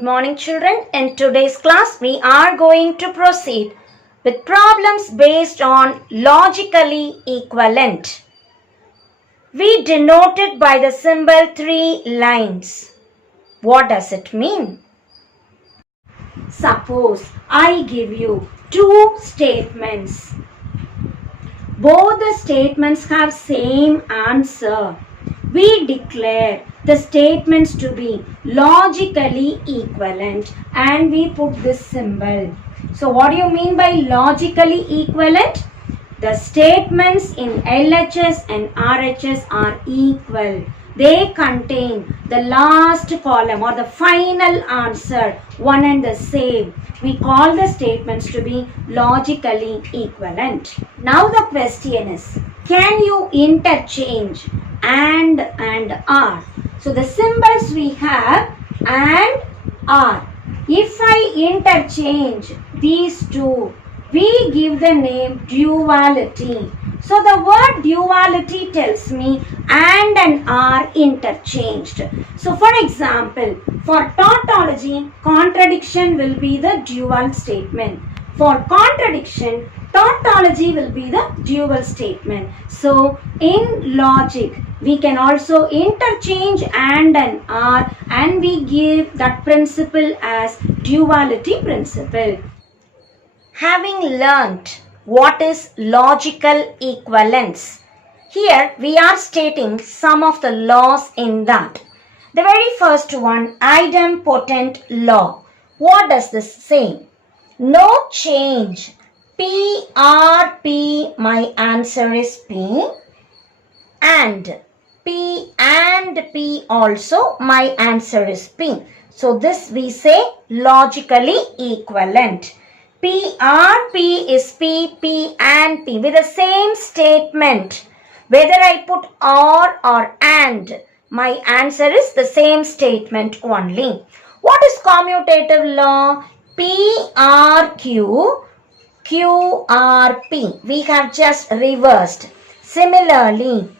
Good morning children. In today's class we are going to proceed with problems based on logically equivalent. We denote it by the symbol 3 lines. What does it mean? Suppose I give you two statements. Both the statements have same answer. We declare the statements to be logically equivalent and we put this symbol. So what do you mean by logically equivalent? The statements in LHS and RHS are equal. They contain the last column or the final answer, one and the same. We call the statements to be logically equivalent. Now the question is, can you interchange and are? So the symbols we have and are. If I interchange these two, we give the name duality. So the word duality tells me and are interchanged. So for example, for tautology, contradiction will be the dual statement. For contradiction, tautology will be the dual statement. So in logic, we can also interchange and are, and we give that principle as duality principle. Having learnt what is logical equivalence, here we are stating some of the laws in that. The very first one, idempotent law. What does this say? No change. P, R, P, my answer is P. And P and P also, my answer is P. So this we say logically equivalent. P, R, P is P, P and P with the same statement. Whether I put or and, my answer is the same statement only. What is commutative law? P, R, Q, Q, R, P. We have just reversed. Similarly,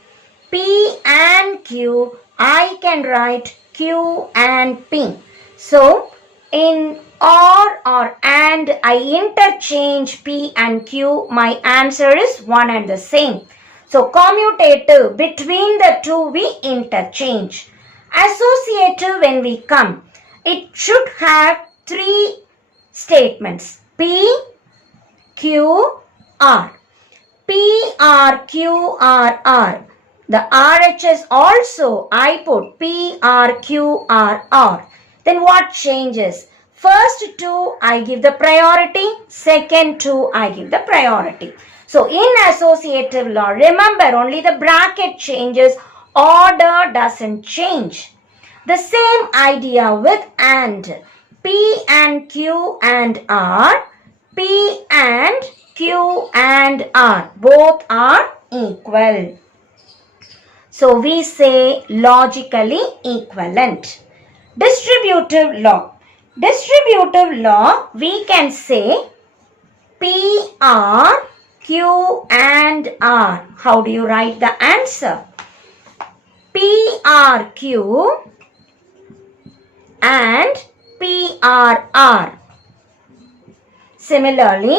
P and Q, I can write Q and P. So, in or and, I interchange P and Q. My answer is one and the same. So, commutative, between the two we interchange. Associative, when we come, it should have three statements. P, Q, R. P, R, Q, R, R. The RHS also, I put P, R, Q, R, R. Then what changes? First two, I give the priority. Second two, I give the priority. So, in associative law, remember only the bracket changes. Order doesn't change. The same idea with and. P and Q and R. P and Q and R. Both are equal. So, we say logically equivalent. Distributive law. Distributive law, we can say P, R, Q and R. How do you write the answer? P, R, Q and P, R, R. Similarly,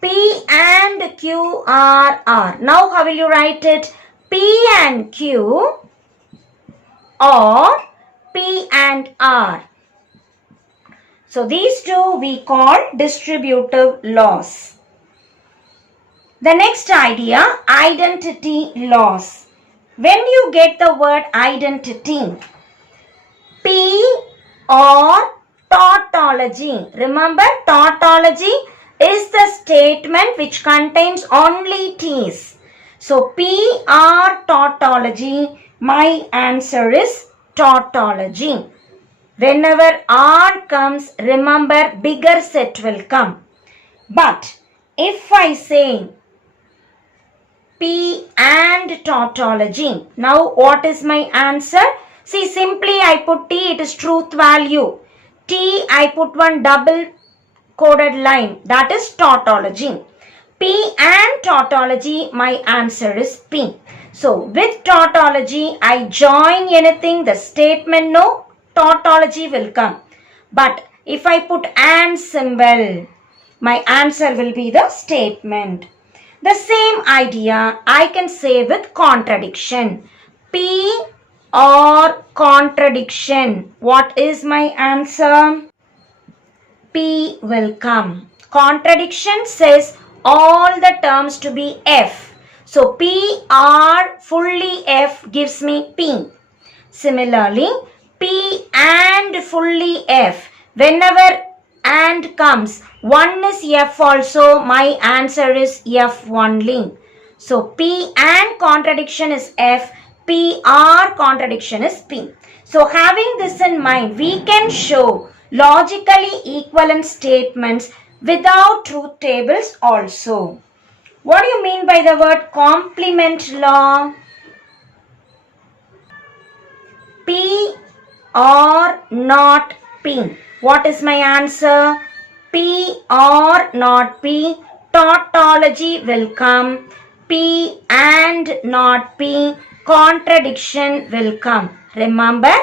P and Q, R, R. Now, how will you write it? P and Q or P and R. So, these two we call distributive laws. The next idea, identity laws. When you get the word identity, P or tautology. Remember, tautology is the statement which contains only T's. So, P or tautology, my answer is tautology. Whenever R comes, remember bigger set will come. But if I say P and tautology, now what is my answer? See, simply I put T, it is truth value. T, I put one double coded line, that is tautology. P and tautology, my answer is P. So, with tautology, I join anything, the statement no, tautology will come. But if I put and symbol, my answer will be the statement. The same idea I can say with contradiction. P or contradiction. What is my answer? P will come. Contradiction says all the terms to be F. So P or fully F gives me P. Similarly, P and fully F. Whenever and comes, one is F also, my answer is F only. So P and contradiction is F, P or contradiction is P. So having this in mind, we can show logically equivalent statements without truth tables also. What do you mean by the word complement law? P or not P. What is my answer? P or not P. Tautology will come. P and not P. Contradiction will come. Remember,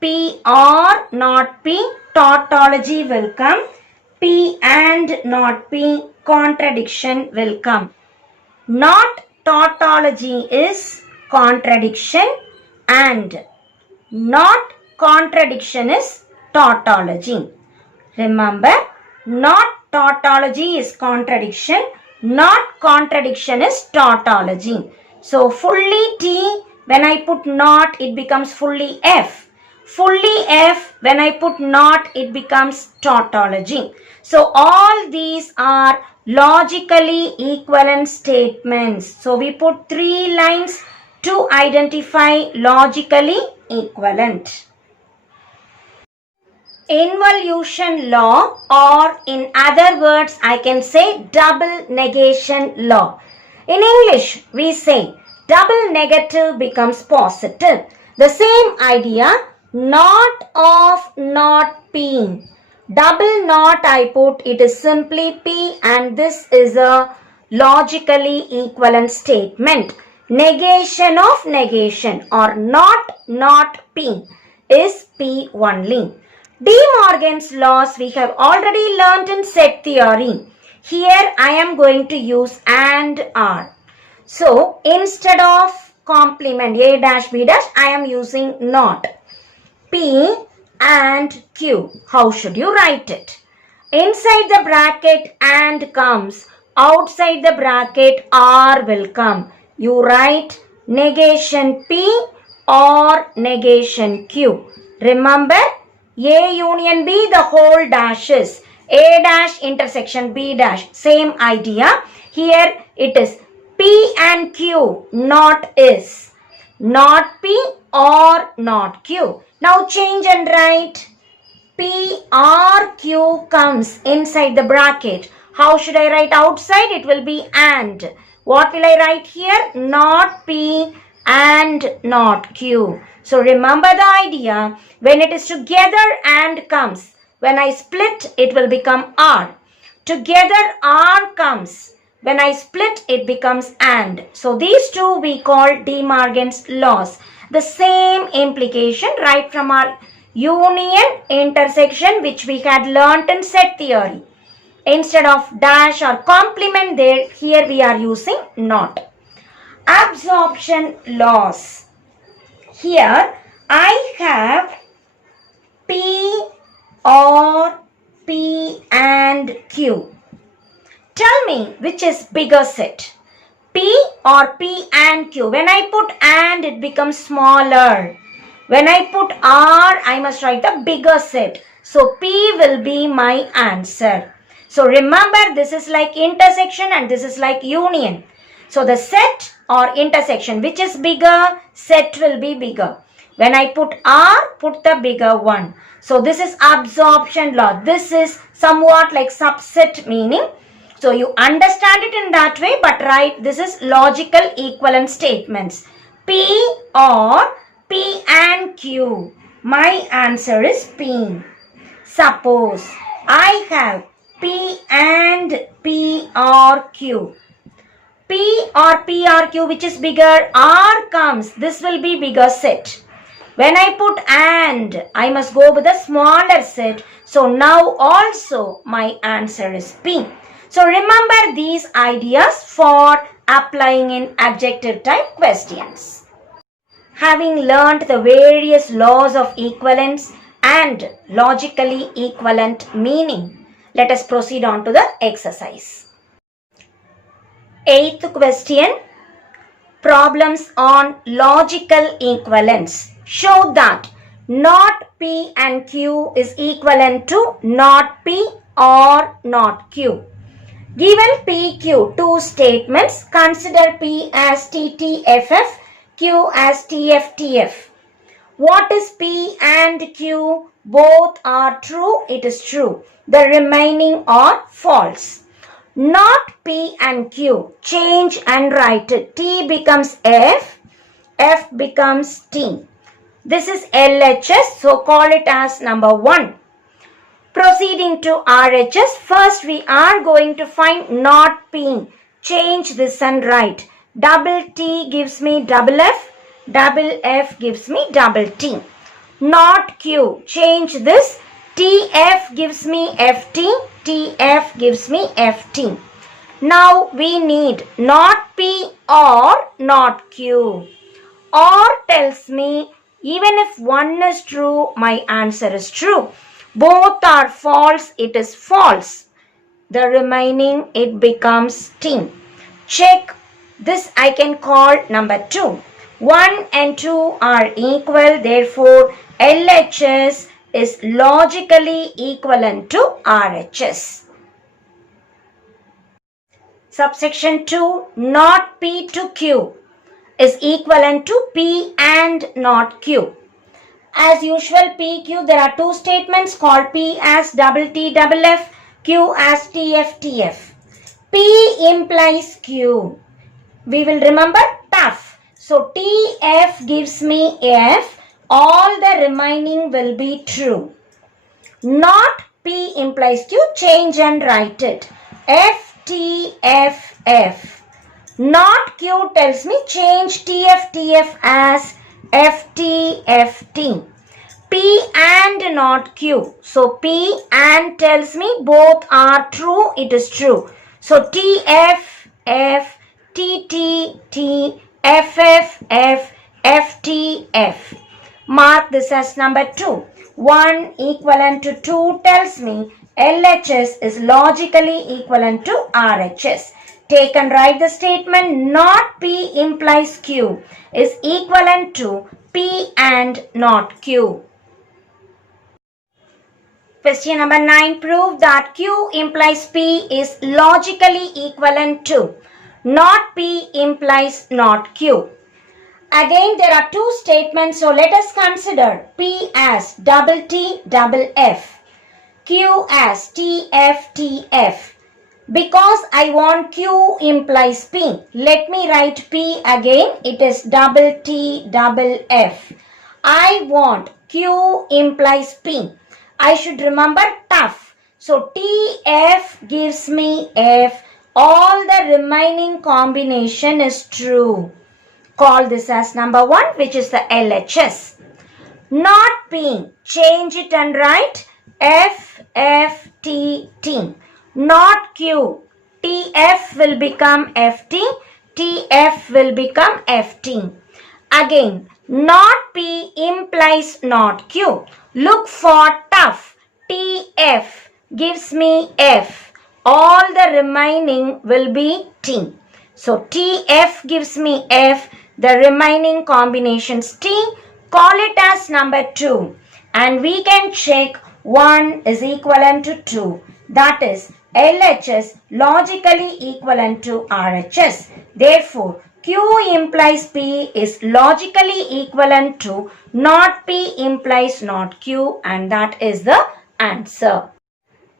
P or not P. Tautology will come. P and not P. Contradiction will come. Not tautology is contradiction and not contradiction is tautology. Remember, not tautology is contradiction, not contradiction is tautology. So fully T, when I put not, it becomes fully F. Fully F, when I put not, it becomes tautology. So all these are logically equivalent statements. So we put 3 lines to identify logically equivalent. Involution law, or in other words I can say double negation law. In English we say double negative becomes positive. The same idea, not of not P. Double not I put, it is simply P and this is a logically equivalent statement. Negation of negation or not P is P only. De Morgan's laws we have already learnt in set theory. Here I am going to use and or. So instead of complement A dash B dash, I am using not. P and Q. How should you write it? Inside the bracket and comes. Outside the bracket R will come. You write negation P or negation Q. Remember, A union B, the whole dashes. A dash intersection B dash. Same idea. Here it is P and Q, not is. Not P or not Q. Now change and write P or Q comes inside the bracket. How should I write outside? It will be and. What will I write here? Not P and not Q. So remember the idea. When it is together and comes. When I split, it will become R. Together R comes. When I split, it becomes and. So these two we call De Morgan's laws. The same implication right from our union intersection which we had learnt in set theory. Instead of dash or complement there, here we are using not. Absorption laws. Here I have P or P and Q. Tell me which is bigger set, P or P and Q. When I put and, it becomes smaller. When I put R, I must write the bigger set. So P will be my answer. So remember, this is like intersection and this is like union. So the set or intersection, which is bigger, set will be bigger. When I put R, put the bigger one. So this is absorption law. This is somewhat like subset meaning. So you understand it in that way, but write this is logical equivalent statements. P or P and Q. My answer is P. Suppose I have P and P or Q. P or P or Q, which is bigger? R comes. This will be bigger set. When I put and, I must go with a smaller set. So now also my answer is P. So remember these ideas for applying in adjective type questions. Having learned the various laws of equivalence and logically equivalent meaning, let us proceed on to the exercise. Eighth question. Problems on logical equivalence show that not P and Q is equivalent to not P or not Q. Given PQ two statements, consider P as TTFF, Q as TFTF. What is P and Q? Both are true, it is true. The remaining are false. Not P and Q. Change and write it. T becomes F, F becomes T. This is LHS, so call it as number 1. Proceeding to RHS, first we are going to find not P. Change this and write. Double T gives me double F, double F gives me double T. Not Q. Change this. TF gives me FT, TF gives me FT. Now we need not P or not Q. Or tells me even if one is true, my answer is true. Both are false, it is false. The remaining, it becomes T. Check. This I can call number 2. 1 and 2 are equal, therefore LHS is logically equivalent to RHS. Subsection 2, not P to Q is equivalent to P and not Q. As usual, PQ, there are two statements called P as double T double F, Q as TF TF. P implies Q. We will remember tough. So TF gives me F. All the remaining will be true. Not P implies Q. Change and write it. F T F F. Not Q tells me change TF TF as FT FT. P and not Q. So P and tells me both are true. It is true. So TF F, TT T, FF F, FT F. Mark this as number 2. 1 equivalent to 2 tells me LHS is logically equivalent to RHS. Take and write the statement not P implies Q is equivalent to P and not Q. Question number 9. Prove that Q implies P is logically equivalent to not P implies not Q. Again, there are two statements, so let us consider P as double T double F, Q as TF TF. Because I want Q implies P, let me write P again. It is double T double F. I want Q implies P. I should remember tough. So TF gives me F. All the remaining combination is true. Call this as number 1, which is the LHS. Not P. Change it and write F F T T. Not Q. TF will become FT. TF will become FT. Again, not P implies not Q. Look for tough. TF gives me F. All the remaining will be T. So TF gives me F. The remaining combinations T. Call it as number 2. And we can check 1 is equivalent to 2. That is LHS logically equivalent to RHS. Therefore, Q implies P is logically equivalent to not P implies not Q, and that is the answer.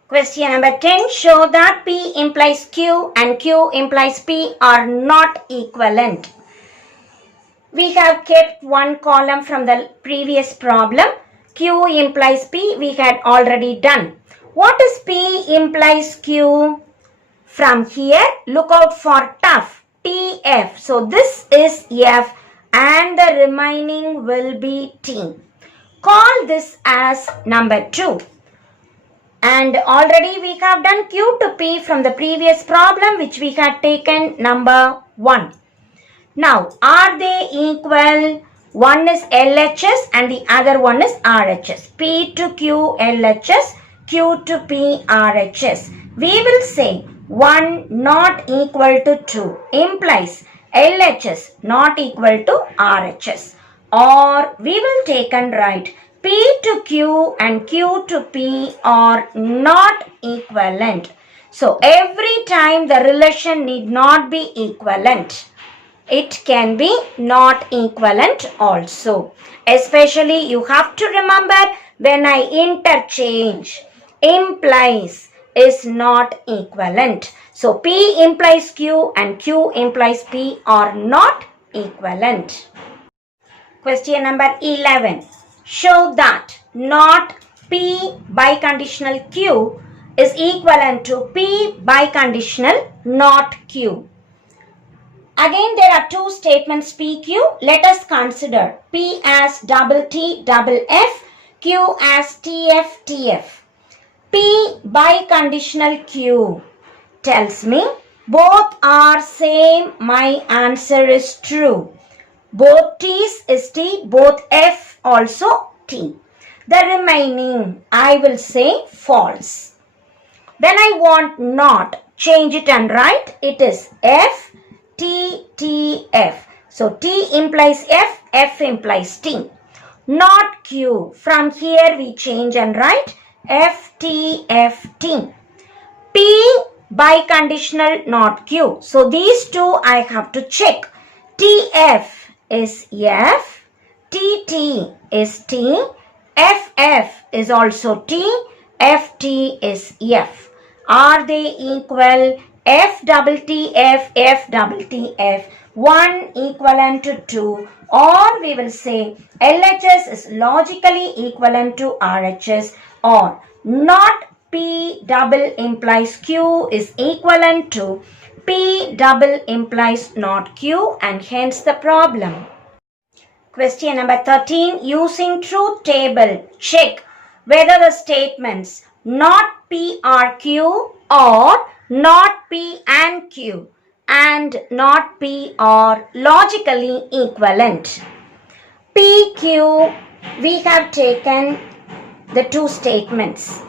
Question number 10. Show that P implies Q and Q implies P are not equivalent. We have kept one column from the previous problem. Q implies P we had already done. What is P implies Q? From here, look out for tough. TF. So this is F and the remaining will be T. Call this as number 2. And already we have done Q to P from the previous problem which we had taken number 1. Now, are they equal? One is LHS and the other one is RHS. P to Q LHS, Q to P RHS. We will say 1 not equal to 2 implies LHS not equal to RHS. Or we will take and write P to Q and Q to P are not equivalent. So every time the relation need not be equivalent. It can be not equivalent also. Especially you have to remember when I interchange, implies is not equivalent. So P implies Q and Q implies P are not equivalent. Question number 11. Show that not P biconditional Q is equivalent to P biconditional not Q. Again, there are two statements PQ. Let us consider P as double T double F, Q as TF TF. P biconditional Q tells me both are same. My answer is true. Both T's is T, both F also T. The remaining I will say false. Then I want not. Change it and write it is F T T F. So T implies F, F implies T. Not Q. From here we change and write F T F T. P biconditional not Q. So these two I have to check. T F is F, T T is T, F F is also T, F T is F. Are they equal? F double T F, F double T F, 1 equivalent to 2, or we will say LHS is logically equivalent to RHS, or not P double implies Q is equivalent to P double implies not Q, and hence the problem. Question number 13. Using truth table, check whether the statements not P are Q or not P and Q and not P are logically equivalent. PQ, we have taken the two statements.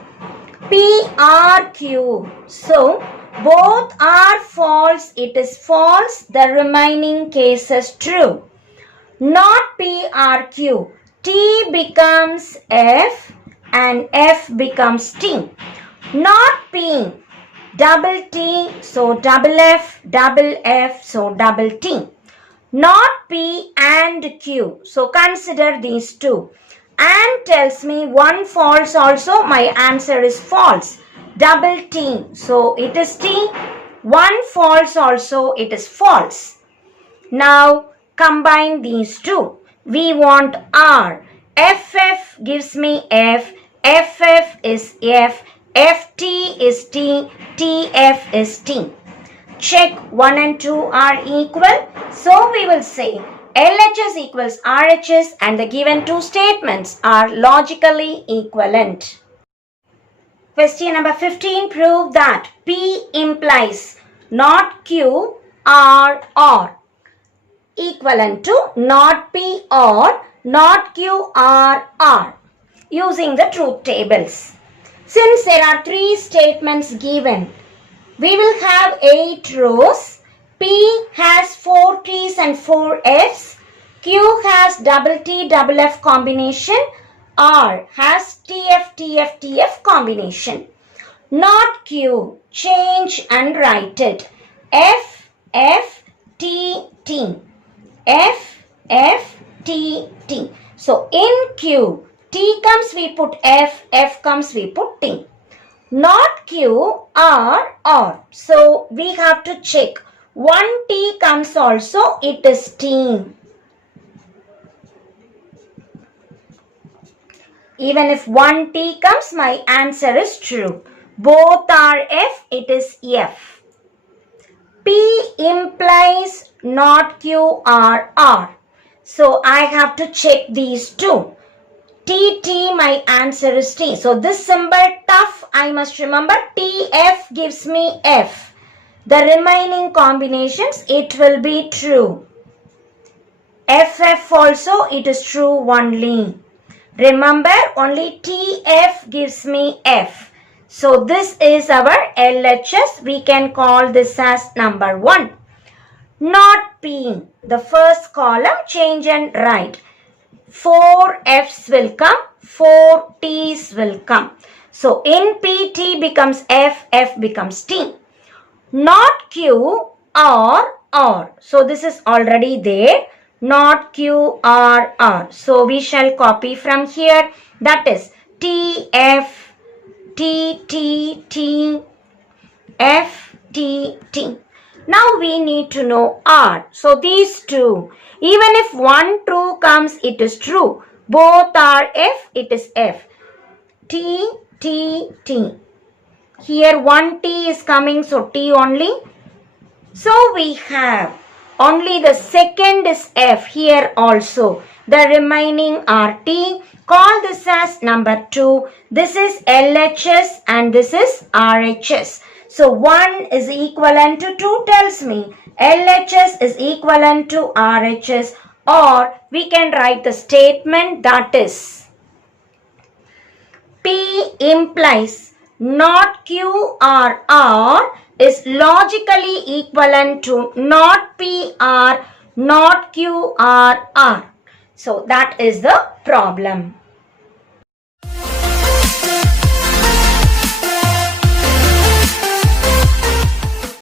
PRQ, so both are false, it is false, the remaining case is true. Not PRQ, T becomes F and F becomes T. Not P, double T, so double F, so double T. Not P and Q, so consider these two. And tells me one false also, my answer is false. Double T, so it is T. One false also, it is false. Now combine these two. We want R. FF gives me F, FF is F, FT is T, TF is T. Check 1 and 2 are equal. So we will say LHS equals RHS and the given two statements are logically equivalent. Question number 15. Prove that P implies not Q or equivalent to not P or not Q or using the truth tables. Since there are 3 statements given, we will have 8 rows. P has 4 T's and 4 F's. Q has double T, double F combination. R has TF, TF, TF combination. Not Q, change and write it. F, F, T, T. F, F, T, T. So in Q, T comes we put F, F comes we put T. Not Q, R. So we have to check. One T comes also, it is T. Even if one T comes, my answer is true. Both are F, it is F. P implies not Q or R. So I have to check these two. TT, my answer is T. So this symbol tough, I must remember. TF gives me F. The remaining combinations, it will be true. FF also, it is true only. Remember, only TF gives me F. So this is our LHS. We can call this as number 1. Not P. The first column, change and write. 4 F's will come, 4 T's will come. So in P, T becomes F, F becomes T. Not Q, R. So this is already there. Not Q, R. So we shall copy from here. That is T, F, T, T, T, F, T, T. Now we need to know R. So these two, even if one true comes, it is true. Both are F, it is F. T, T, T. Here one T is coming, so T only. So we have only the second is F here also. The remaining are T. Call this as number 2. This is LHS and this is RHS. So 1 is equivalent to 2 tells me LHS is equivalent to RHS, or we can write the statement that is P implies not Q or R is logically equivalent to not P or not Q or R. So that is the problem.